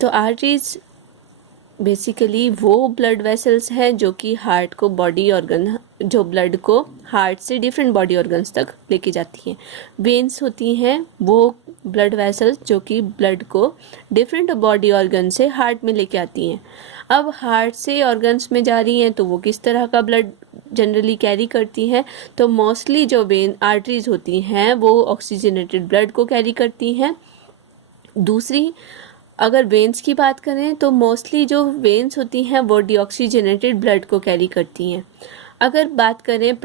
तो arteries basically वो blood vessels हैं जो कि हार्ट को बॉडी ऑर्गन, जो ब्लड को हार्ट से डिफरेंट बॉडी ऑर्गन्स तक लेके जाती हैं। वेन्स होती हैं वो ब्लड वेसल्स जो कि ब्लड को डिफरेंट बॉडी ऑर्गन से हार्ट में लेके आती हैं। अब हार्ट से ऑर्गन्स में जा रही हैं तो वो किस तरह का ब्लड जनरली कैरी करती हैं, तो मोस्टली जो वेन आर्टरीज होती हैं वो ऑक्सीजनेटेड ब्लड को कैरी करती हैं। दूसरी अगर वेन्स की बात करें तो मोस्टली जो वेन्स होती हैं वो डीऑक्सीजनेटेड ब्लड को कैरी करती हैं। अगर बात करें,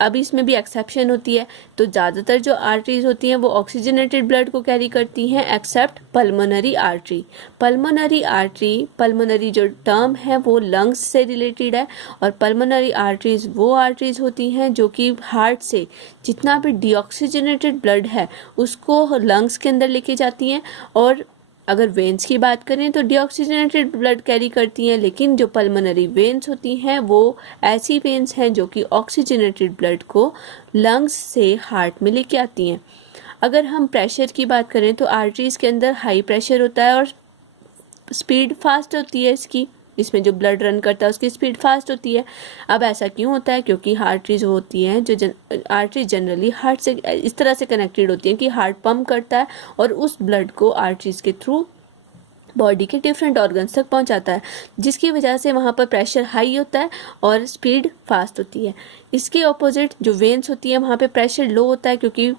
अभी इसमें भी एक्सेप्शन होती है, तो ज़्यादातर जो आर्टरीज होती हैं वो ऑक्सीजनेटेड ब्लड को कैरी करती हैं accept pulmonary artery. Pulmonary artery, pulmonary जो टर्म है वो लंग्स से रिलेटेड है, और पल्मोनरी आर्टरीज वो आर्टरीज होती हैं जो कि हार्ट से जितना भी डीऑक्सीजनेटेड ब्लड है उसको लंग्स के अंदर लेके जाती हैं। और अगर वेन्स की बात करें तो डीऑक्सीजनेटेड ब्लड कैरी करती हैं, लेकिन जो पल्मोनरी वेन्स होती हैं वो ऐसी वेन्स हैं जो कि ऑक्सीजनेटेड ब्लड को लंग्स से हार्ट में लेके आती हैं। अगर हम प्रेशर की बात करें तो आर्टरीज के अंदर हाई प्रेशर होता है और स्पीड फास्ट होती है इसकी, इसमें जो ब्लड रन करता है उसकी स्पीड फास्ट होती है। अब ऐसा क्यों होता है? क्योंकि आर्टरीज होती हैं जो आर्टरीज जनरली हार्ट से इस तरह से कनेक्टेड होती हैं कि हार्ट पंप करता है और उस ब्लड को आर्टरीज के थ्रू बॉडी के डिफरेंट ऑर्गन्स तक पहुंचाता है, जिसकी वजह से वहाँ पर प्रेशर हाई होता है और स्पीड फास्ट होती है। इसके ऑपोजिट जो वेन्स होती है वहाँ पे प्रेशर लो होता है, क्योंकि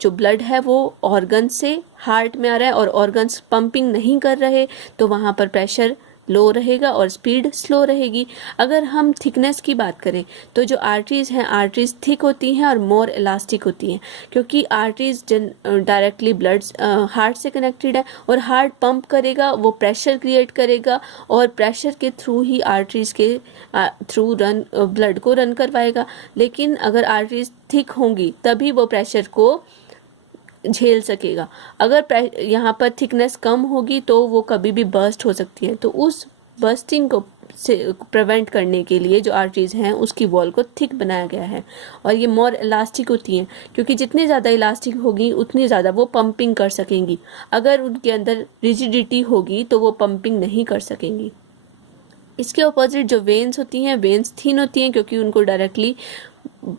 जो ब्लड है वो ऑर्गन से हार्ट में आ रहा है और ऑर्गन्स पंपिंग नहीं कर रहे, तो वहाँ पर प्रेशर लो रहेगा और स्पीड स्लो रहेगी। अगर हम थिकनेस की बात करें तो जो आर्टरीज हैं, आर्टरीज थिक होती हैं और मोर इलास्टिक होती हैं, क्योंकि आर्टरीज डायरेक्टली ब्लड हार्ट से कनेक्टेड है और हार्ट पंप करेगा, वो प्रेशर क्रिएट करेगा और प्रेशर के थ्रू ही आर्टरीज के थ्रू रन ब्लड को रन करवाएगा। लेकिन अगर आर्टरीज थिक होंगी तभी वो प्रेशर को झेल सकेगा। अगर यहाँ पर थिकनेस कम होगी तो वो कभी भी बर्स्ट हो सकती है, तो उस बर्स्टिंग को से प्रिवेंट करने के लिए जो आर्टरीज हैं उसकी वॉल को थिक बनाया गया है। और ये मोर इलास्टिक होती हैं, क्योंकि जितनी ज़्यादा इलास्टिक होगी उतनी ज़्यादा वो पंपिंग कर सकेंगी। अगर उनके अंदर रिजिडिटी होगी तो वो पंपिंग नहीं कर सकेंगी। इसके ऑपोजिट जो वेन्स होती हैं, वेन्स थिन होती हैं, क्योंकि उनको डायरेक्टली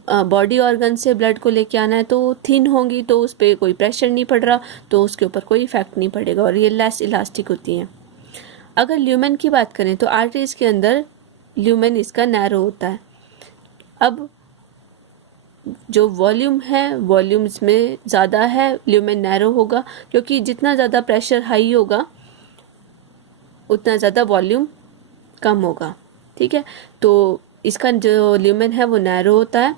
बॉडी ऑर्गन से ब्लड को लेके आना है, तो थिन होंगी तो उस पर कोई प्रेशर नहीं पड़ रहा, तो उसके ऊपर कोई इफेक्ट नहीं पड़ेगा और ये लेस इलास्टिक होती हैं। अगर ल्यूमेन की बात करें तो आर्टरीज के अंदर ल्यूमेन इसका नैरो होता है। अब जो वॉल्यूम है, वॉल्यूम इसमें ज़्यादा है, ल्यूमेन नैरो होगा, क्योंकि जितना ज़्यादा प्रेशर हाई होगा उतना ज़्यादा वॉल्यूम कम होगा। ठीक है, तो इसका जो ल्यूमेन है वो नैरो होता है,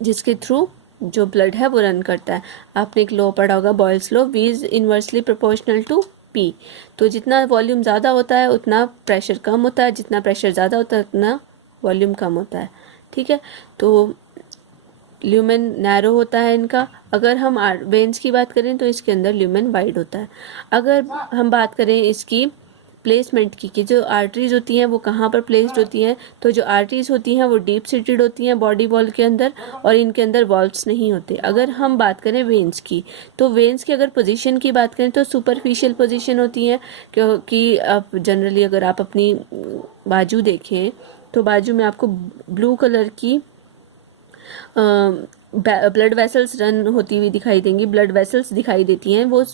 जिसके थ्रू जो ब्लड है वो रन करता है। आपने एक लॉ पढ़ा होगा, Boyle's law, V is inversely proportional to P। तो जितना वॉल्यूम ज़्यादा होता है उतना प्रेशर कम होता है, जितना प्रेशर ज़्यादा होता है उतना वॉल्यूम कम होता है। ठीक है, तो ल्यूमेन नैरो होता है इनका। अगर हम वेन्स की बात करें तो इसके अंदर ल्यूमेन वाइड होता है। अगर हम बात करें इसकी प्लेसमेंट की कि जो आर्टरीज होती हैं वो कहाँ पर प्लेस्ड होती हैं, तो जो आर्टरीज होती हैं वो डीप सीटेड होती हैं बॉडी वॉल के अंदर, और इनके अंदर वॉल्व्स नहीं होते। अगर हम बात करें वेन्स की, तो वेन्स की अगर पोजीशन की बात करें तो सुपरफिशियल पोजीशन होती है, क्योंकि आप जनरली अगर आप अपनी बाजू देखें तो बाजू में आपको ब्लू कलर की ब्लड वेसल्स रन होती हुई दिखाई देंगी, ब्लड वेसल्स दिखाई देती हैं, वो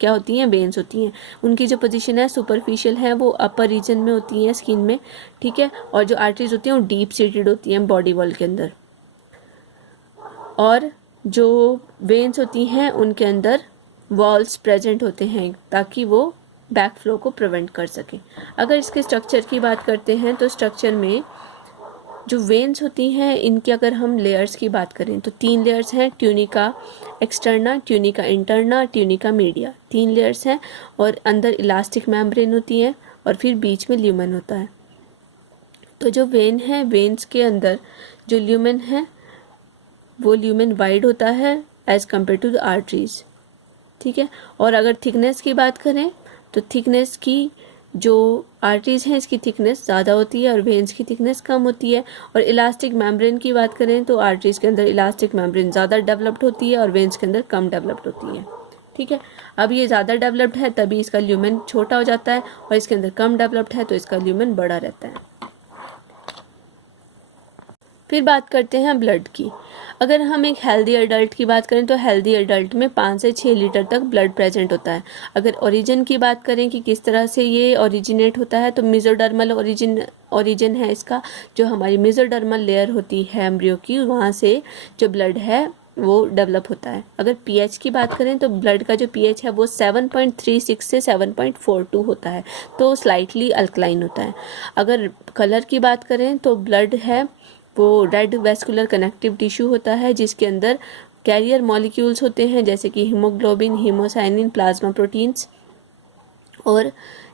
क्या होती हैं? वेन्स होती हैं। उनकी जो पोजीशन है सुपरफिशियल है, वो अपर रीजन में होती हैं स्किन में। ठीक है, और जो आर्टरीज होती हैं वो डीप सीटेड होती हैं बॉडी वॉल के अंदर, और जो वेन्स होती हैं उनके अंदर वॉल्स प्रेजेंट होते हैं ताकि वो बैक फ्लो को प्रिवेंट कर सकें। अगर इसके स्ट्रक्चर की बात करते हैं तो स्ट्रक्चर में जो वेन्स होती हैं इनकी अगर हम लेयर्स की बात करें तो 3 लेयर्स हैं, tunica externa, tunica interna, tunica media. 3 layers हैं और अंदर इलास्टिक मेम्ब्रेन होती है और फिर बीच में ल्यूमेन होता है। तो जो वेन है, वेन्स के अंदर जो ल्यूमेन है वो ल्यूमेन वाइड होता है as compare to the arteries. ठीक है, और अगर थिकनेस की बात करें तो थिकनेस की जो आर्टरीज हैं इसकी थिकनेस ज़्यादा होती है और वेन्स की थिकनेस कम होती है। और इलास्टिक मेम्ब्रेन की बात करें तो आर्टरीज के अंदर इलास्टिक मेम्ब्रेन ज़्यादा डेवलप्ड होती है और वेन्स के अंदर कम डेवलप्ड होती है। ठीक है। अब ये ज़्यादा डेवलप्ड है तभी इसका ल्यूमेन छोटा हो जाता है, और इसके अंदर कम डेवलप्ड है तो इसका ल्यूमेन बड़ा रहता है। फिर बात करते हैं ब्लड की। अगर हम एक हेल्दी अडल्ट की बात करें तो हेल्दी अडल्ट में 5 से 6 लीटर तक ब्लड प्रेजेंट होता है। अगर ओरिजिन की बात करें कि किस तरह से ये ओरिजिनेट होता है, तो मेसोडर्मल ओरिजिन है इसका। जो हमारी मेसोडर्मल लेयर होती है एम्ब्रियो की, वहाँ से जो ब्लड है वो डेवलप होता है। अगर पीएच की बात करें तो ब्लड का जो पीएच है वो 7.36 से 7.42 होता है, तो स्लाइटली अल्कलाइन होता है। अगर कलर की बात करें तो ब्लड है वो रेड वेस्कुलर कनेक्टिव टिश्यू होता है, जिसके अंदर कैरियर मॉलिक्यूल्स होते हैं जैसे कि हीमोग्लोबिन, हीमोसाइनिन, प्लाज्मा प्रोटीन्स, और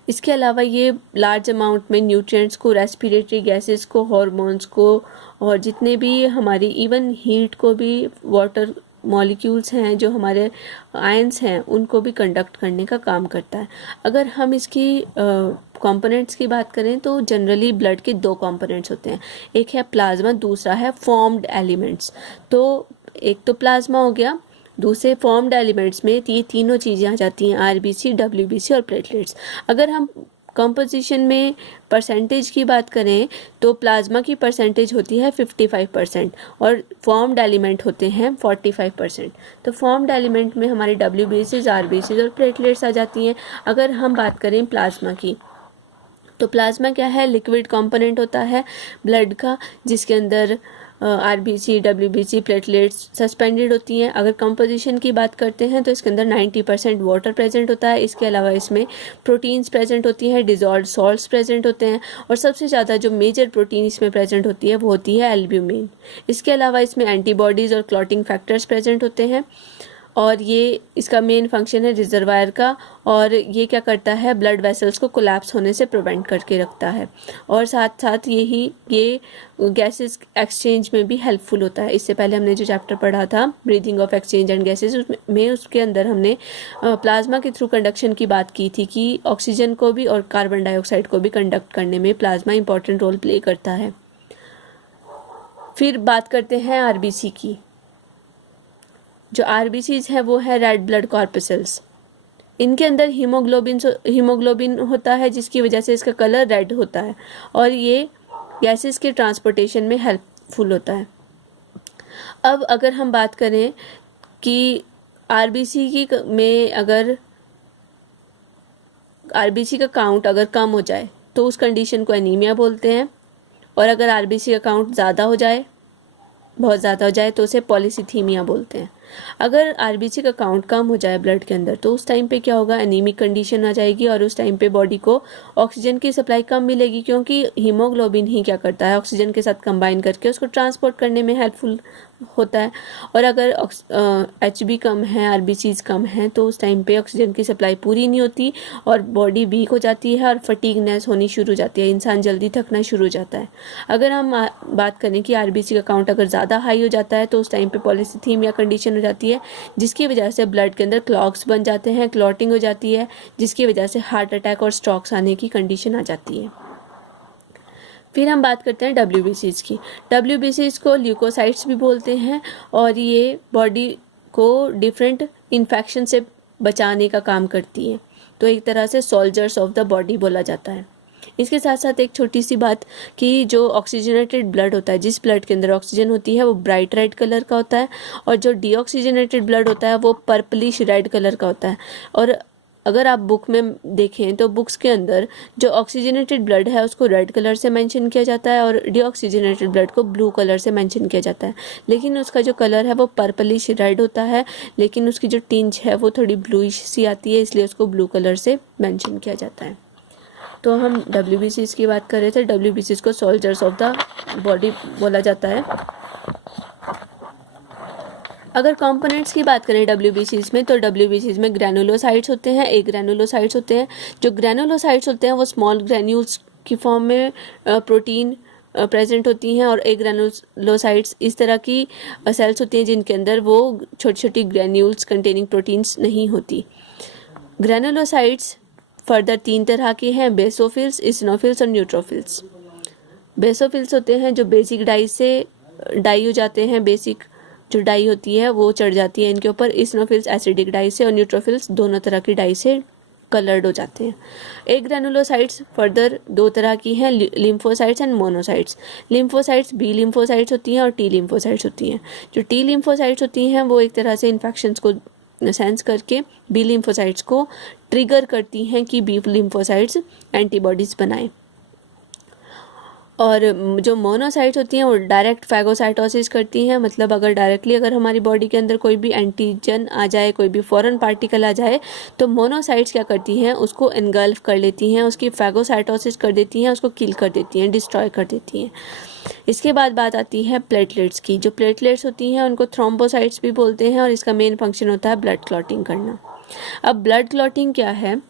इसके अलावा ये लार्ज अमाउंट में न्यूट्रिएंट्स को, रेस्पिरेटरी गैसेस को, हार्मोन्स को, और जितने भी हमारी इवन हीट को भी, वाटर मॉलिक्यूल्स हैं जो हमारे आयंस हैं, उनको भी कंडक्ट करने का काम करता है। अगर हम इसकी कंपोनेंट्स की बात करें तो जनरली ब्लड के 2 कंपोनेंट्स होते हैं, एक है प्लाज्मा, दूसरा है फॉर्म्ड एलिमेंट्स। तो एक तो प्लाज्मा हो गया, दूसरे फॉर्म्ड एलिमेंट्स में ये तीनों चीज़ें आ जाती हैं, आरबीसी, डब्ल्यूबीसी और प्लेटलेट्स। अगर हम कंपोजिशन में परसेंटेज की बात करें तो प्लाज्मा की परसेंटेज होती है 55% और फॉर्म्ड एलिमेंट होते हैं 45%। तो फॉर्म्ड एलिमेंट में हमारे डब्ल्यूबीसीज, आरबीसीज और प्लेटलेट्स आ जाती हैं। अगर हम बात करें प्लाज्मा की, तो प्लाज्मा क्या है, लिक्विड कंपोनेंट होता है ब्लड का, जिसके अंदर आरबीसी, डब्ल्यूबीसी, प्लेटलेट्स सस्पेंडेड होती हैं। अगर कंपोजिशन की बात करते हैं तो इसके अंदर 90% वाटर प्रेजेंट होता है। इसके अलावा इसमें प्रोटीन्स प्रेजेंट होती हैं, डिजॉल्व्ड सॉल्ट्स प्रेजेंट होते हैं, और सबसे ज़्यादा जो मेजर प्रोटीन इसमें प्रेजेंट होती है वो होती है एल्ब्यूमिन। इसके अलावा इसमें एंटीबॉडीज़ और क्लॉटिंग फैक्टर्स प्रेजेंट होते हैं, और ये इसका मेन फंक्शन है रिजर्वायर का, और ये क्या करता है, ब्लड वेसल्स को कोलैप्स होने से प्रिवेंट करके रखता है, और साथ साथ ये गैसेस एक्सचेंज में भी हेल्पफुल होता है। इससे पहले हमने जो चैप्टर पढ़ा था breathing of exchange and gases, उसके अंदर हमने प्लाज्मा के थ्रू कंडक्शन की बात की थी कि ऑक्सीजन को भी और कार्बन डाइऑक्साइड को भी कंडक्ट करने में प्लाज्मा इंपॉर्टेंट रोल प्ले करता है। फिर बात करते हैं आरबीसी की। जो आरबीसीज है वो है रेड ब्लड कॉर्पसेल्स। इनके अंदर हीमोग्लोबिन होता है, जिसकी वजह से इसका कलर रेड होता है, और ये गैसेस के ट्रांसपोर्टेशन में हेल्पफुल होता है। अब अगर हम बात करें कि आरबीसी की में अगर आरबीसी का काउंट अगर कम हो जाए तो उस कंडीशन को एनीमिया बोलते हैं, और अगर आरबीसी का काउंट ज़्यादा हो जाए, बहुत ज़्यादा हो जाए, तो उसे पॉलीसिथीमिया बोलते हैं। अगर आरबीसी का काउंट कम हो जाए ब्लड के अंदर तो उस टाइम पे क्या होगा, एनीमिक कंडीशन आ जाएगी, और उस टाइम पे बॉडी को ऑक्सीजन की सप्लाई कम मिलेगी, क्योंकि हीमोग्लोबिन ही क्या करता है, ऑक्सीजन के साथ कंबाइन करके उसको ट्रांसपोर्ट करने में हेल्पफुल होता है। और अगर एचबी कम है, आरबीसीज कम है, तो उस टाइम पे ऑक्सीजन की सप्लाई पूरी नहीं होती और बॉडी वीक हो जाती है और फटीगनेस होनी शुरू हो जाती है, इंसान जल्दी थकना शुरू हो जाता है। अगर हम बात करें कि आरबीसी का काउंट अगर ज़्यादा हाई हो जाता है तो उस टाइम पे पॉलीसिथीमिया कंडीशन हो जाती है, जिसकी वजह से ब्लड के अंदर क्लॉट्स बन जाते हैं, क्लॉटिंग हो जाती है, जिसकी वजह से हार्ट अटैक और स्ट्रोक्स आने की कंडीशन आ जाती है। फिर हम बात करते हैं डब्ल्यूबीसीज की। डब्ल्यूबीसीज को ल्यूकोसाइट्स भी बोलते हैं, और ये बॉडी को डिफरेंट इन्फेक्शन से बचाने का काम करती है, तो एक तरह से सोल्जर्स ऑफ द बॉडी बोला जाता है। इसके साथ साथ एक छोटी सी बात कि जो ऑक्सीजनेटेड ब्लड होता है, जिस ब्लड के अंदर ऑक्सीजन होती है वो ब्राइट रेड कलर का होता है, और जो डीऑक्सीजनेटेड ब्लड होता है वो पर्पलिश रेड कलर का होता है। और अगर आप बुक में देखें तो बुक्स के अंदर जो ऑक्सीजनेटेड ब्लड है उसको रेड कलर से मेंशन किया जाता है, और डीऑक्सीजनेटेड ब्लड को ब्लू कलर से मेंशन किया जाता है, लेकिन उसका जो कलर है वो पर्पलिश रेड होता है, लेकिन उसकी जो टिंज है वो थोड़ी ब्लूइश सी आती है, इसलिए उसको ब्लू कलर से मेंशन किया जाता है। तो हम डब्ल्यूबीसीज की बात कर रहे थे, डब्ल्यूबीसीज को सोल्जर्स ऑफ द बॉडी बोला जाता है। अगर कंपोनेंट्स की बात करें डब्ल्यूबीसीज में, तो डब्ल्यूबीसीज में ग्रैनुलोसाइट्स होते हैं, एक ग्रैनुलोसाइट्स होते हैं। जो ग्रैनुलोसाइट्स होते हैं वो स्मॉल ग्रैन्यूल्स की फॉर्म में प्रोटीन प्रेजेंट होती हैं, और एक ग्रैनुलोसाइट्स इस तरह की सेल्स होती हैं जिनके अंदर वो छोटी छोटी ग्रैन्यूल्स कंटेनिंग प्रोटीन्स नहीं होती। ग्रैनुलोसाइट्स फर्दर 3 तरह के हैं, बेसोफिल्स, इसिनोफिल्स और न्यूट्रोफिल्स। बेसोफिल्स होते हैं जो बेसिक डाई से डाई हो जाते हैं, बेसिक जो डाई होती है वो चढ़ जाती है इनके ऊपर इसिनोफिल्स एसिडिक डाई से और न्यूट्रोफिल्स दोनों तरह की डाई से कलर्ड हो जाते हैं। एक ग्रेनुलोसाइट्स फर्दर दो तरह की हैं, lymphocytes and monocytes. Lymphocytes B lymphocytes होती हैं और टी लिम्फोसाइट्स होती हैं। जो टी लिम्फोसाइट्स होती हैं वो एक तरह से इन्फेक्शंस को सेंस करके बी लिम्फोसाइट्स को ट्रिगर करती हैं कि बी लिम्फोसाइट्स एंटीबॉडीज़ बनाएं। और जो मोनोसाइट्स होती हैं वो डायरेक्ट फैगोसाइटोसिस करती हैं, मतलब अगर हमारी बॉडी के अंदर कोई भी एंटीजन आ जाए, कोई भी फॉरेन पार्टिकल आ जाए, तो मोनोसाइट्स क्या करती हैं, उसको एनगल्फ कर लेती हैं, उसकी फैगोसाइटोसिस कर देती हैं, उसको किल कर देती हैं, डिस्ट्रॉय कर देती हैं। इसके बाद बात आती है प्लेटलेट्स की। जो प्लेटलेट्स होती हैं उनको थ्रोम्बोसाइट्स भी बोलते हैं और इसका मेन फंक्शन होता है ब्लड क्लॉटिंग करना। अब ब्लड क्लॉटिंग क्या है?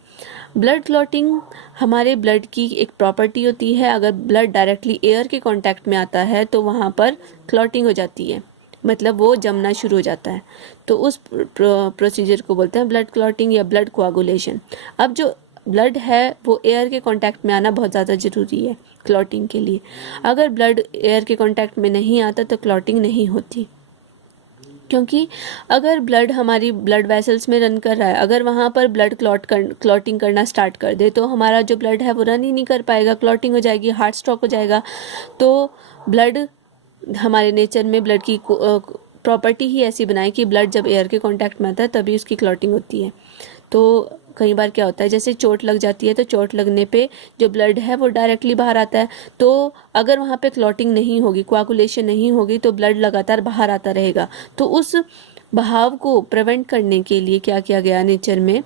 ब्लड क्लॉटिंग हमारे ब्लड की एक प्रॉपर्टी होती है। अगर ब्लड डायरेक्टली एयर के कांटेक्ट में आता है तो वहाँ पर क्लॉटिंग हो जाती है, मतलब वो जमना शुरू हो जाता है। तो उस प्रोसीजर को बोलते हैं ब्लड क्लॉटिंग या ब्लड कोआगुलेशन। अब जो ब्लड है वो एयर के कांटेक्ट में आना बहुत ज़्यादा ज़रूरी है क्लॉटिंग के लिए। अगर ब्लड एयर के कांटेक्ट में नहीं आता तो क्लॉटिंग नहीं होती, क्योंकि अगर ब्लड हमारी ब्लड वेसल्स में रन कर रहा है, अगर वहाँ पर ब्लड क्लॉटिंग करना स्टार्ट कर दे तो हमारा जो ब्लड है वो रन ही नहीं कर पाएगा, क्लॉटिंग हो जाएगी, हार्ट स्ट्रोक हो जाएगा। तो ब्लड हमारे नेचर में ब्लड की प्रॉपर्टी ही ऐसी बनाई कि ब्लड जब एयर के कांटेक्ट में आता है तभी उसकी क्लॉटिंग होती है। तो कई बार क्या होता है, जैसे चोट लग जाती है तो चोट लगने पे जो ब्लड है वो डायरेक्टली बाहर आता है। तो अगर वहाँ पे क्लॉटिंग नहीं होगी, कोआगुलेशन नहीं होगी, तो ब्लड लगातार बाहर आता रहेगा। तो उस बहाव को प्रिवेंट करने के लिए क्या किया गया नेचर में,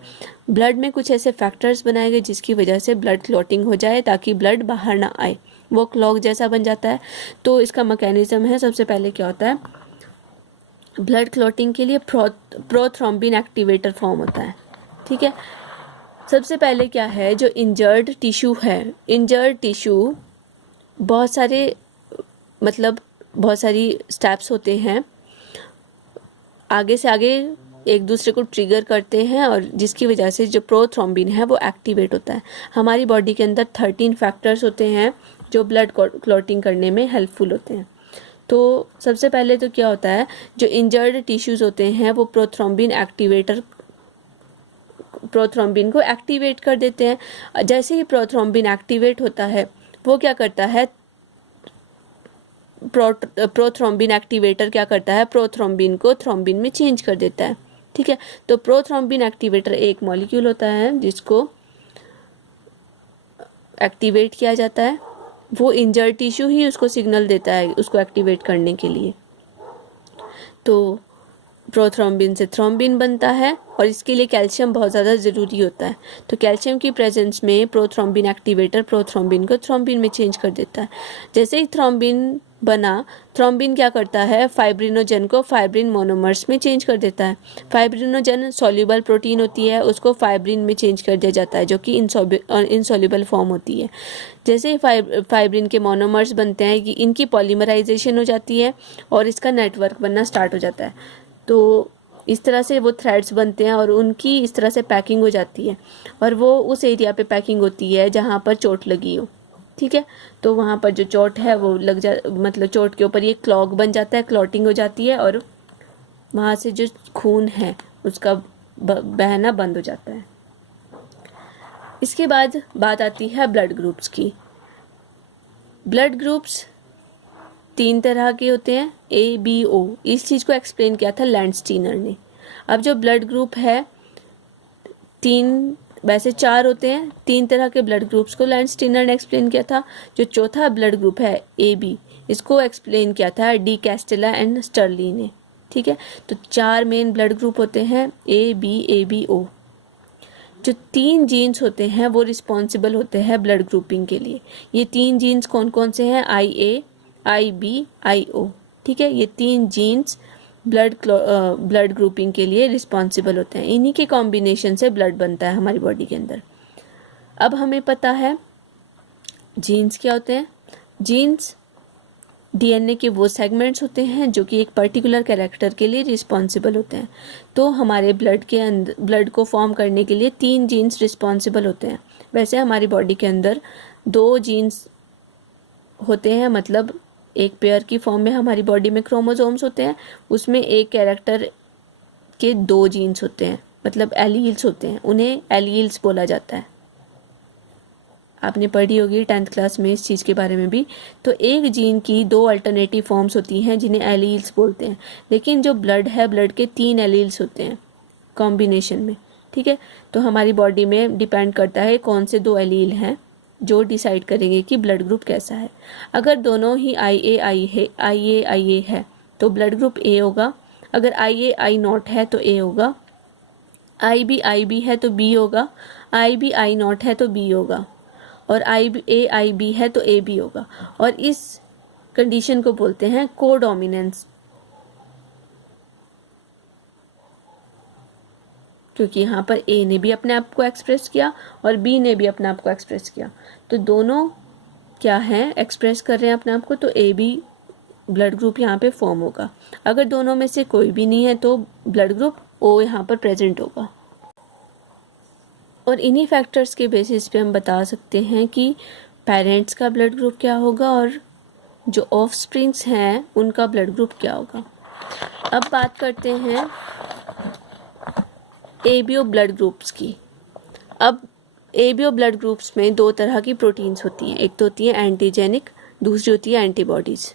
ब्लड में कुछ ऐसे फैक्टर्स बनाए गए जिसकी वजह से ब्लड क्लॉटिंग हो जाए ताकि ब्लड बाहर ना आए, वो क्लॉग जैसा बन जाता है। तो इसका मैकेनिज्म है, सबसे पहले क्या होता है, ब्लड क्लॉटिंग के लिए प्रोथ्रोम्बिन एक्टिवेटर फॉर्म होता है। ठीक है, सबसे पहले क्या है, जो इंजर्ड टिश्यू है, इंजर्ड टिश्यू बहुत सारी स्टेप्स होते हैं, आगे से आगे एक दूसरे को ट्रिगर करते हैं और जिसकी वजह से जो प्रोथ्रोम्बिन है वो एक्टिवेट होता है। हमारी बॉडी के अंदर 13 फैक्टर्स होते हैं जो ब्लड क्लॉटिंग करने में हेल्पफुल होते हैं। तो सबसे पहले तो क्या होता है, जो इंजर्ड टिश्यूज होते हैं वो प्रोथ्रोम्बिन को एक्टिवेट कर देते हैं। जैसे ही प्रोथ्रोम्बिन एक्टिवेट होता है वो क्या करता है, प्रोथ्रोम्बिन एक्टिवेटर क्या करता है, प्रोथ्रोम्बिन को थ्रोम्बिन में चेंज कर देता है। ठीक है, तो प्रोथ्रोम्बिन एक्टिवेटर एक मॉलिक्यूल होता है जिसको एक्टिवेट किया जाता है, वो इंजर्ड टिश्यू ही उसको सिग्नल देता है उसको एक्टिवेट करने के लिए। तो प्रोथ्रोम्बिन से थ्रोम्बिन बनता है और इसके लिए कैल्शियम बहुत ज़्यादा ज़रूरी होता है। तो कैल्शियम की प्रेजेंस में प्रोथ्रोम्बिन एक्टिवेटर प्रोथ्रोम्बिन को थ्रोम्बिन में चेंज कर देता है। जैसे ही थ्रोम्बिन बना, थ्रोम्बिन क्या करता है, फाइब्रिनोजन को फाइब्रिन मोनोमर्स में चेंज कर देता है। फाइब्रिनोजन सॉल्युबल प्रोटीन होती है, उसको फाइब्रिन में चेंज कर दिया जाता है जो कि इनसॉल्युबल फॉर्म होती है। जैसे ही फाइब्रिन के मोनोमर्स बनते हैं कि इनकी पॉलीमराइजेशन हो जाती है और इसका नेटवर्क बनना स्टार्ट हो जाता है। तो इस तरह से वो थ्रेड्स बनते हैं और उनकी इस तरह से पैकिंग हो जाती है और वो उस एरिया पे पैकिंग होती है जहाँ पर चोट लगी हो। ठीक है, तो वहाँ पर जो चोट है वो चोट के ऊपर ये क्लॉग बन जाता है, क्लॉटिंग हो जाती है और वहाँ से जो खून है उसका बहना बंद हो जाता है। इसके बाद बात आती है ब्लड ग्रुप्स की। ब्लड ग्रुप्स 3 तरह के होते हैं, ABO। इस चीज़ को एक्सप्लेन किया था लैंडस्टीनर ने। अब जो ब्लड ग्रुप है 4 होते हैं, 3 तरह के ब्लड ग्रुप्स को लैंडस्टीनर ने एक्सप्लेन किया था। जो चौथा ब्लड ग्रुप है AB, इसको एक्सप्लेन किया था डी कैस्टेला एंड स्टर्ली ने। ठीक है, तो 4 मेन ब्लड ग्रुप होते हैं AB, ABO। जो 3 जीन्स होते हैं वो रिस्पॉन्सिबल होते हैं ब्लड ग्रुपिंग के लिए। ये 3 जीन्स कौन कौन से हैं, IA, IB, IO। ठीक है, ये 3 जीन्स ब्लड ग्रुपिंग के लिए रिस्पॉन्सिबल होते हैं। इन्हीं के कॉम्बिनेशन से ब्लड बनता है हमारी बॉडी के अंदर। अब हमें पता है जीन्स क्या होते हैं। जीन्स DNA के वो सेगमेंट्स होते हैं जो कि एक पर्टिकुलर कैरेक्टर के लिए रिस्पॉन्सिबल होते हैं। तो हमारे ब्लड को फॉर्म करने के लिए 3 जीन्स रिस्पॉन्सिबल होते हैं। वैसे हमारी बॉडी के अंदर 2 जीन्स होते हैं, मतलब एक पेयर की फॉर्म में हमारी बॉडी में क्रोमोसोम्स होते हैं, उसमें एक कैरेक्टर के 2 जीन्स होते हैं, मतलब एलील्स होते हैं, उन्हें एलील्स बोला जाता है। आपने पढ़ी होगी 10th क्लास में इस चीज़ के बारे में भी। तो एक जीन की 2 अल्टरनेटिव फॉर्म्स होती हैं जिन्हें एलील्स बोलते हैं, लेकिन जो ब्लड है, ब्लड के 3 एलील्स होते हैं कॉम्बिनेशन में, ठीक है। तो हमारी बॉडी में डिपेंड करता है कौन से 2 एलील हैं जो डिसाइड करेंगे कि ब्लड ग्रुप कैसा है। अगर दोनों ही IA है तो ब्लड ग्रुप ए होगा, अगर IA नॉट है तो ए होगा, IB है तो बी होगा, IB नॉट है तो बी होगा, और IB है तो ए बी होगा। और इस कंडीशन को बोलते हैं कोडोमिनेंस, क्योंकि यहाँ पर ए ने भी अपने आप को एक्सप्रेस किया और बी ने भी अपने आप को एक्सप्रेस किया, तो दोनों क्या है, एक्सप्रेस कर रहे हैं अपने आप को, तो ए बी ब्लड ग्रुप यहाँ पे फॉर्म होगा। अगर दोनों में से कोई भी नहीं है तो ब्लड ग्रुप ओ यहाँ पर प्रेजेंट होगा। और इन्हीं फैक्टर्स के बेसिस पे हम बता सकते हैं कि पेरेंट्स का ब्लड ग्रुप क्या होगा और जो ऑफस्प्रिंग्स हैं उनका ब्लड ग्रुप क्या होगा। अब बात करते हैं एबीओ ब्लड ग्रुप्स की। अब एबीओ ब्लड ग्रुप्स में 2 तरह की प्रोटीन्स होती हैं, एक तो होती है एंटीजेनिक, दूसरी होती है एंटीबॉडीज़।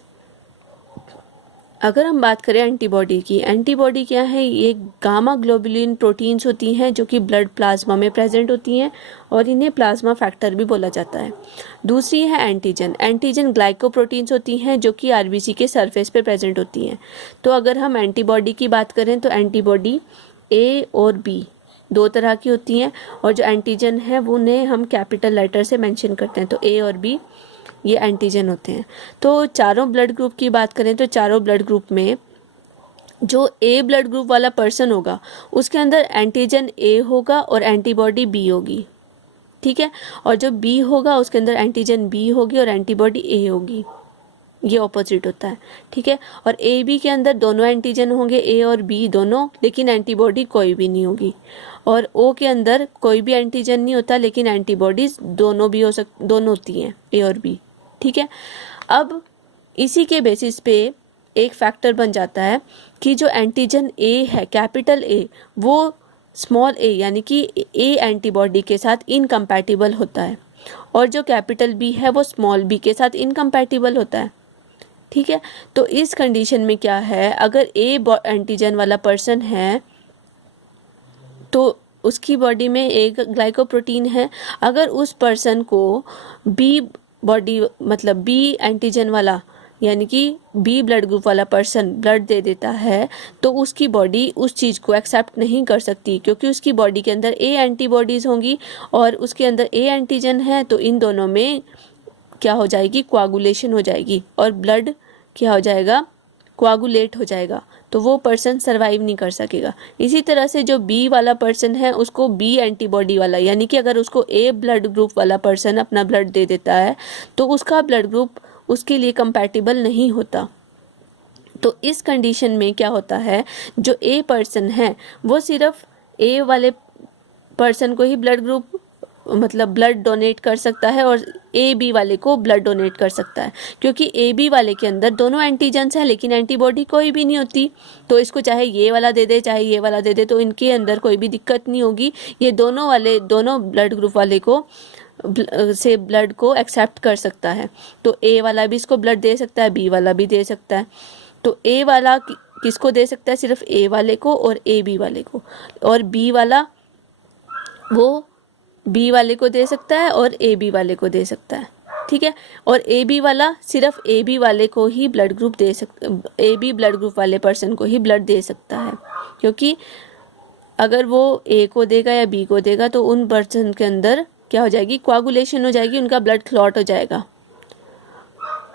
अगर हम बात करें एंटीबॉडी की, एंटीबॉडी क्या है, ये गामा ग्लोबुलिन प्रोटीन्स होती हैं जो कि ब्लड प्लाज्मा में प्रेजेंट होती हैं और इन्हें प्लाज्मा फैक्टर भी बोला जाता है। दूसरी है एंटीजन। एंटीजन ग्लाइकोप्रोटीन्स होती हैं जो कि आरबीसी के सरफेस पे प्रेजेंट होती हैं। तो अगर हम एंटीबॉडी की बात करें तो एंटीबॉडी ए और बी 2 तरह की होती हैं, और जो एंटीजन है वो उन्हें हम कैपिटल लेटर से मेंशन करते हैं, तो ए और बी ये एंटीजन होते हैं। तो चारों ब्लड ग्रुप की बात करें तो चारों ब्लड ग्रुप में जो ए ब्लड ग्रुप वाला पर्सन होगा उसके अंदर एंटीजन ए होगा और एंटीबॉडी बी होगी, ठीक है। और जो बी होगा उसके अंदर एंटीजन बी होगी और एंटीबॉडी ए होगी, ये ऑपोजिट होता है, ठीक है। और ए बी के अंदर दोनों एंटीजन होंगे, ए और बी दोनों, लेकिन एंटीबॉडी कोई भी नहीं होगी। और ओ के अंदर कोई भी एंटीजन नहीं होता लेकिन एंटीबॉडीज दोनों भी दोनों होती हैं, ए और बी, ठीक है। अब इसी के बेसिस पे एक फैक्टर बन जाता है कि जो एंटीजन ए है, कैपिटल ए, वो स्मॉल ए यानी कि ए एंटीबॉडी के साथ इनकम्पैटिबल होता है, और जो कैपिटल बी है वो स्मॉल बी के साथ इनकम्पैटिबल होता है, ठीक है। तो इस कंडीशन में क्या है, अगर ए एंटीजन वाला पर्सन है तो उसकी बॉडी में एक ग्लाइकोप्रोटीन है, अगर उस पर्सन को बी बॉडी मतलब बी एंटीजन वाला यानी कि बी ब्लड ग्रुप वाला पर्सन ब्लड दे देता है तो उसकी बॉडी उस चीज़ को एक्सेप्ट नहीं कर सकती, क्योंकि उसकी बॉडी के अंदर ए एंटीबॉडीज़ होंगी और उसके अंदर ए एंटीजन है, तो इन दोनों में क्या हो जाएगी, कोआगुलेशन हो जाएगी और ब्लड क्या हो जाएगा, कोआगुलेट हो जाएगा, तो वो पर्सन सर्वाइव नहीं कर सकेगा। इसी तरह से जो बी वाला पर्सन है उसको बी एंटीबॉडी वाला यानी कि अगर उसको ए ब्लड ग्रुप वाला पर्सन अपना ब्लड दे देता है तो उसका ब्लड ग्रुप उसके लिए कंपैटिबल नहीं होता। तो इस कंडीशन में क्या होता है, जो ए पर्सन है वो सिर्फ ए वाले पर्सन को ही ब्लड ग्रुप मतलब ब्लड डोनेट कर सकता है और ए बी वाले को ब्लड डोनेट कर सकता है, क्योंकि ए बी वाले के अंदर दोनों एंटीजन्स हैं लेकिन एंटीबॉडी कोई भी नहीं होती। तो इसको चाहे ये वाला दे दे चाहे ये वाला दे दे तो इनके अंदर कोई भी दिक्कत नहीं होगी, ये दोनों ब्लड ग्रुप वाले को से ब्लड को एक्सेप्ट कर सकता है। तो ए वाला भी इसको ब्लड दे सकता है, बी वाला भी दे सकता है। तो ए वाला किसको दे सकता है, सिर्फ ए वाले को और ए बी वाले को, और बी वाला वो बी वाले को दे सकता है और ए बी वाले को दे सकता है, ठीक है। और ए बी वाला सिर्फ ए बी वाले को ही ब्लड ग्रुप दे सकता, ए बी ब्लड ग्रुप वाले पर्सन को ही ब्लड दे सकता है, क्योंकि अगर वो ए को देगा या बी को देगा तो उन पर्सन के अंदर क्या हो जाएगी, कोआगुलेशन हो जाएगी, उनका ब्लड क्लॉट हो जाएगा।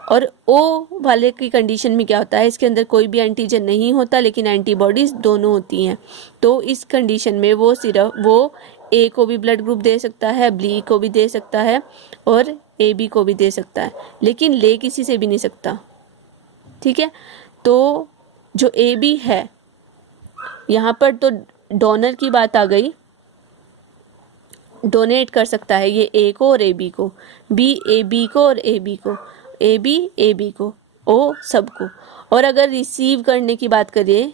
और ओ वाले की कंडीशन में क्या होता है, इसके अंदर कोई भी एंटीजन नहीं होता लेकिन एंटीबॉडीज दोनों होती हैं। तो इस कंडीशन में वो सिर्फ वो ए को भी ब्लड ग्रुप दे सकता है, बी को भी दे सकता है और ए बी को भी दे सकता है, लेकिन ले किसी से भी नहीं सकता, ठीक है। तो जो ए बी है यहाँ पर तो डोनर की बात आ गई, डोनेट कर सकता है ये ए को और ए बी को, बी ए बी को और ए बी को, ए बी को, ओ सबको। और अगर रिसीव करने की बात करें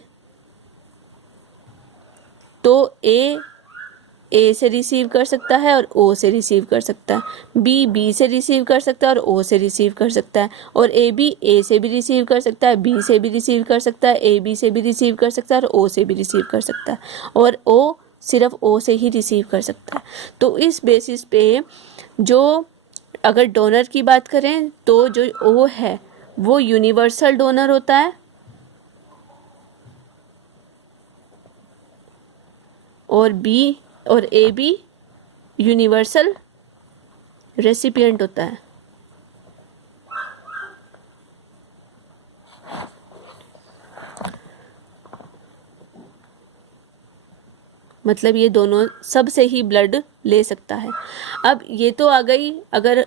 तो ए से रिसीव कर सकता है और ओ से रिसीव कर सकता है, बी से रिसीव कर सकता है और ओ से रिसीव कर सकता है, और ए से भी रिसीव कर सकता है, बी से भी रिसीव कर सकता है, ए बी से भी रिसीव कर सकता है और ओ से भी रिसीव कर सकता है, और ओ सिर्फ ओ से ही रिसीव कर सकता है। तो इस बेसिस पे जो अगर डोनर की बात करें तो जो ओ है वो यूनिवर्सल डोनर होता है और ए बी यूनिवर्सल रेसिपिएंट होता है। मतलब ये दोनों सब से ही ब्लड ले सकता है। अब ये तो आ गई अगर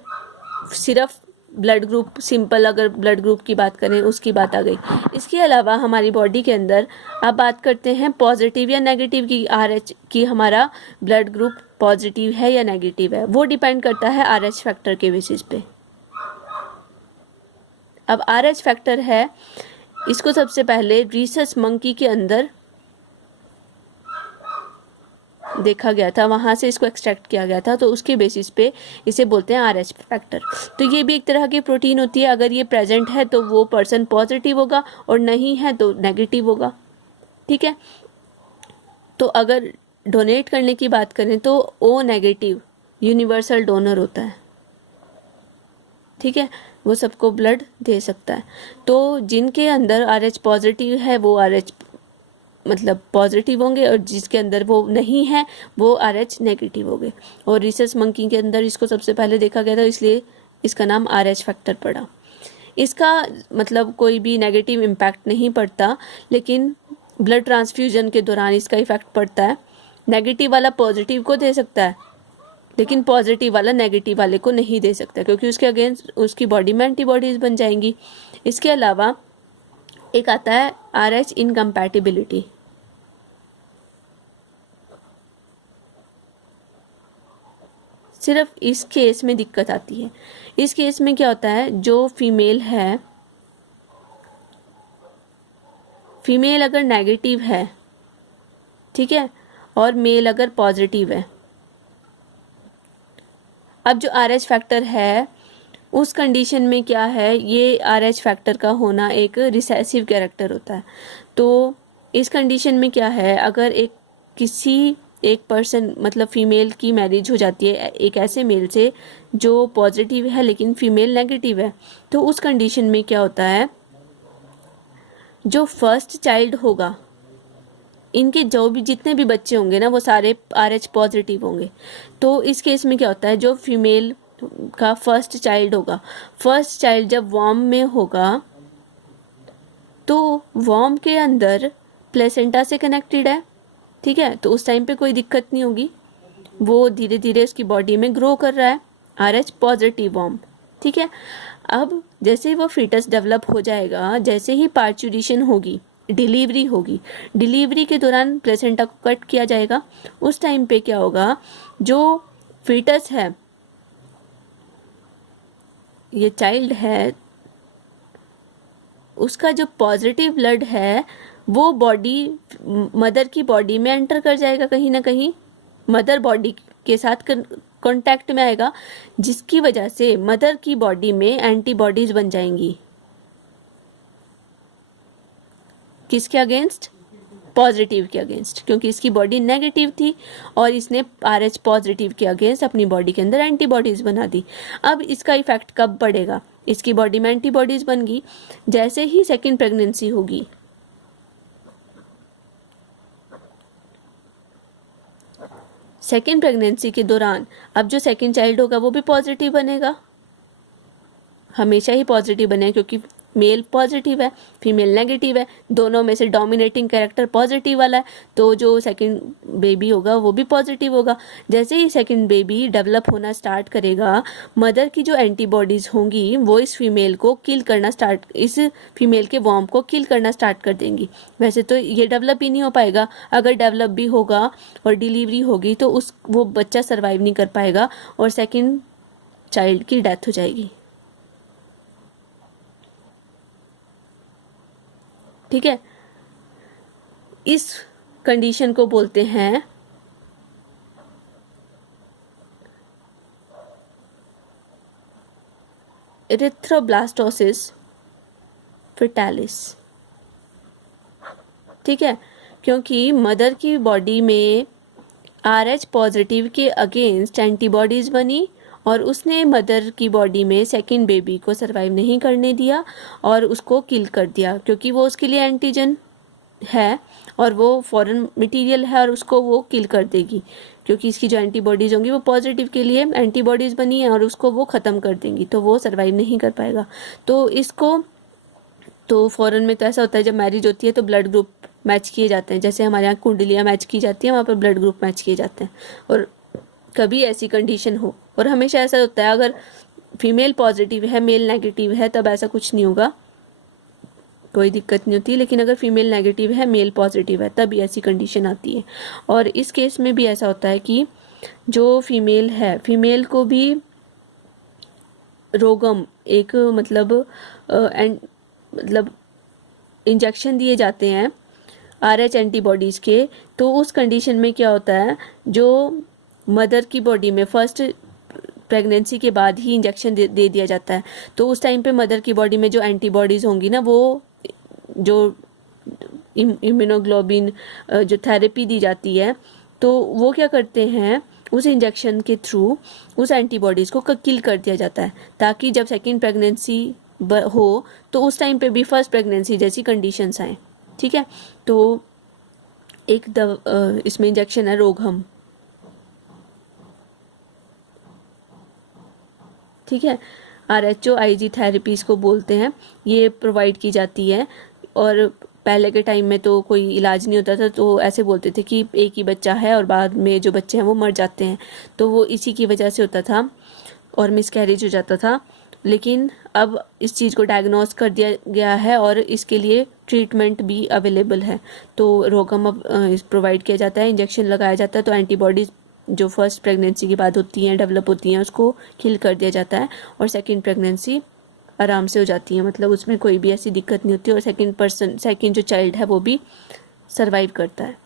सिर्फ ब्लड ग्रुप, सिंपल अगर ब्लड ग्रुप की बात करें उसकी बात आ गई। इसके अलावा हमारी बॉडी के अंदर अब बात करते हैं पॉजिटिव या नेगेटिव की, RH की हमारा ब्लड ग्रुप पॉजिटिव है या नेगेटिव है, वो डिपेंड करता है RH फैक्टर के बेसिस पे। अब RH फैक्टर है, इसको सबसे पहले रीसस मंकी के अंदर देखा गया था, वहाँ से इसको एक्सट्रैक्ट किया गया था, तो उसके बेसिस पे इसे बोलते हैं RH फैक्टर। तो ये भी एक तरह की प्रोटीन होती है, अगर ये प्रेजेंट है तो वो पर्सन पॉजिटिव होगा और नहीं है तो नेगेटिव होगा। ठीक है, तो अगर डोनेट करने की बात करें तो ओ नेगेटिव यूनिवर्सल डोनर होता है। ठीक है, वो सबको ब्लड दे सकता है। तो जिनके अंदर RH पॉजिटिव है वो RH मतलब पॉजिटिव होंगे, और जिसके अंदर वो नहीं है वो RH नेगेटिव होंगे। और रिसस मंकी के अंदर इसको सबसे पहले देखा गया था, इसलिए इसका नाम RH फैक्टर पड़ा। इसका मतलब कोई भी नेगेटिव इम्पैक्ट नहीं पड़ता, लेकिन ब्लड ट्रांसफ्यूजन के दौरान इसका इफेक्ट पड़ता है। नेगेटिव वाला पॉजिटिव को दे सकता है, लेकिन पॉजिटिव वाला नेगेटिव वाले को नहीं दे सकता, क्योंकि उसके अगेंस्ट उसकी बॉडी में एंटीबॉडीज बन जाएंगी। इसके अलावा एक आता है RH इनकम्पैटिबिलिटी। सिर्फ इस केस में दिक्कत आती है। इस केस में क्या होता है, जो फीमेल है, फीमेल अगर नेगेटिव है, ठीक है, और मेल अगर पॉजिटिव है, अब जो RH फैक्टर है उस कंडीशन में क्या है, ये RH फैक्टर का होना एक रिसेसिव कैरेक्टर होता है। तो इस कंडीशन में क्या है, अगर किसी एक पर्सन मतलब फीमेल की मैरिज हो जाती है एक ऐसे मेल से जो पॉजिटिव है लेकिन फीमेल नेगेटिव है, तो उस कंडीशन में क्या होता है, जो फर्स्ट चाइल्ड होगा, इनके जो भी जितने भी बच्चे होंगे ना वो सारे RH पॉजिटिव होंगे। तो इस केस में क्या होता है, जो फीमेल का फर्स्ट चाइल्ड होगा, फर्स्ट चाइल्ड जब वॉर्म में होगा तो वॉर्म के अंदर प्लेसेंटा से कनेक्टेड है। ठीक है, तो उस टाइम पे कोई दिक्कत नहीं होगी, वो धीरे धीरे उसकी बॉडी में ग्रो कर रहा है, RH पॉजिटिव वॉर्म। ठीक है, अब जैसे ही वो फीटस डेवलप हो जाएगा, जैसे ही पार्चुरेशन होगी, डिलीवरी होगी, डिलीवरी के दौरान प्लेसेंटा को कट किया जाएगा, उस टाइम पे क्या होगा, जो फीटस है, ये चाइल्ड है, उसका जो पॉजिटिव ब्लड है वो बॉडी मदर की बॉडी में एंटर कर जाएगा, कहीं ना कहीं मदर बॉडी के साथ कांटेक्ट में आएगा, जिसकी वजह से मदर की बॉडी में एंटीबॉडीज बन जाएंगी। किसके अगेंस्ट, पॉजिटिव के अगेंस्ट, क्योंकि इसकी बॉडी नेगेटिव थी और इसने RH पॉजिटिव के अगेंस्ट अपनी बॉडी के अंदर एंटीबॉडीज बना दी। अब इसका इफेक्ट कब पड़ेगा, इसकी बॉडी में एंटीबॉडीज बन गई, जैसे ही सेकंड प्रेगनेंसी होगी, सेकेंड प्रेगनेंसी के दौरान अब जो सेकेंड चाइल्ड होगा वो भी पॉजिटिव बनेगा, हमेशा ही पॉजिटिव बनेगा, क्योंकि मेल पॉजिटिव है फीमेल नेगेटिव है, दोनों में से डोमिनेटिंग कैरेक्टर पॉजिटिव वाला है, तो जो सेकंड बेबी होगा वो भी पॉजिटिव होगा। जैसे ही सेकंड बेबी डेवलप होना स्टार्ट करेगा, मदर की जो एंटीबॉडीज होंगी वो इस फीमेल को किल करना स्टार्ट, इस फीमेल के वॉर्म को किल करना स्टार्ट कर देंगी। वैसे तो ये डेवलप ही नहीं हो पाएगा, अगर डेवलप भी होगा और डिलीवरी होगी तो वो बच्चा सर्वाइव नहीं कर पाएगा और सेकेंड चाइल्ड की डेथ हो जाएगी। ठीक है, इस कंडीशन को बोलते हैं एरिथ्रोब्लास्टोसिस फेटालिस। ठीक है, क्योंकि मदर की बॉडी में RH पॉजिटिव के अगेंस्ट एंटीबॉडीज बनी और उसने मदर की बॉडी में सेकंड बेबी को सरवाइव नहीं करने दिया और उसको किल कर दिया, क्योंकि वो उसके लिए एंटीजन है और वो फॉरेन मटेरियल है और उसको वो किल कर देगी, क्योंकि इसकी जो एंटीबॉडीज होंगी वो पॉजिटिव के लिए एंटीबॉडीज बनी है और उसको वो ख़त्म कर देंगी, तो वो सरवाइव नहीं कर पाएगा। तो इसको, तो फॉरेन में तो ऐसा होता है जब मैरिज होती है तो ब्लड ग्रुप मैच किए जाते हैं, जैसे हमारे यहाँ कुंडलियाँ मैच की जाती हैं, वहाँ पर ब्लड ग्रुप मैच किए जाते हैं। और कभी ऐसी कंडीशन हो, और हमेशा ऐसा होता है अगर फीमेल पॉजिटिव है मेल नेगेटिव है तब ऐसा कुछ नहीं होगा, कोई दिक्कत नहीं होती, लेकिन अगर फीमेल नेगेटिव है मेल पॉजिटिव है तब ऐसी कंडीशन आती है। और इस केस में भी ऐसा होता है कि जो फीमेल है, फीमेल को भी रोगम एक मतलब इंजेक्शन दिए जाते हैं RH एंटीबॉडीज़ के। तो उस कंडीशन में क्या होता है, जो मदर की बॉडी में फर्स्ट प्रेगनेंसी के बाद ही इंजेक्शन दे दिया जाता है, तो उस टाइम पे मदर की बॉडी में जो एंटीबॉडीज़ होंगी ना, वो जो इम्यूनोग्लोबिन जो थेरेपी दी जाती है, तो वो क्या करते हैं, उस इंजेक्शन के थ्रू उस एंटीबॉडीज़ को किल कर दिया जाता है, ताकि जब सेकेंड प्रेगनेंसी हो तो उस टाइम पे भी फर्स्ट प्रेगनेंसी जैसी कंडीशंस आए। ठीक है, तो एक इसमें इंजेक्शन है रोगहम। ठीक है, RHO IG थेरेपीज़ को बोलते हैं, ये प्रोवाइड की जाती है। और पहले के टाइम में तो कोई इलाज नहीं होता था, तो ऐसे बोलते थे कि एक ही बच्चा है और बाद में जो बच्चे हैं वो मर जाते हैं, तो वो इसी की वजह से होता था और मिसकैरेज हो जाता था। लेकिन अब इस चीज़ को डायग्नोस कर दिया गया है और इसके लिए ट्रीटमेंट भी अवेलेबल है। तो रोगम अब प्रोवाइड किया जाता है, इंजेक्शन लगाया जाता है, तो एंटीबॉडीज़ जो फर्स्ट प्रेगनेंसी के बाद होती हैं, डेवलप होती हैं, उसको किल कर दिया जाता है और सेकंड प्रेगनेंसी आराम से हो जाती है, मतलब उसमें कोई भी ऐसी दिक्कत नहीं होती और सेकंड जो चाइल्ड है वो भी सरवाइव करता है।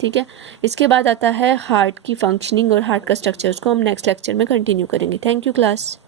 ठीक है, इसके बाद आता है हार्ट की फंक्शनिंग और हार्ट का स्ट्रक्चर, उसको हम नेक्स्ट लेक्चर में कंटिन्यू करेंगे। Thank you class.